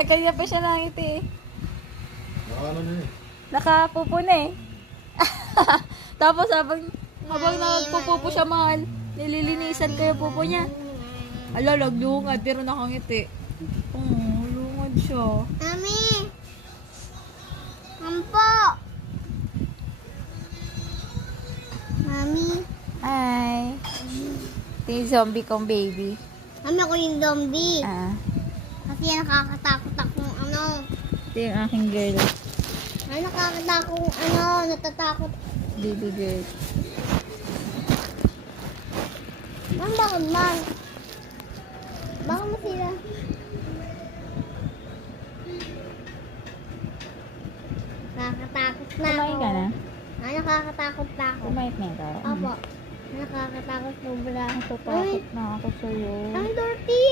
Kanya pa siya nangiti eh. Ano na eh. Nakapupo na eh. Tapos habang nagpupupo siya mahal, nililinisan ko yung pupo niya. Ala, laglungad pero nakangiti. Oh, lungad siya. Mami! Ampo! Mami? Hi. Ito yung zombie kong baby. Mami, ako yung zombie. Ah, Kasi nakakatakot akong ano. ito yung aking girl. Ay, nakakatakot ano, natatakot. Baby girl. Ma'am, bakit man? Baka mo sila. Nakakatakot na Kumain ako. ka na? Ay, nakakatakot na ako. Kumain na ikaw? Opo. Nakakatakot sobra. Natatakot na ako sa'yo. Ang dirty!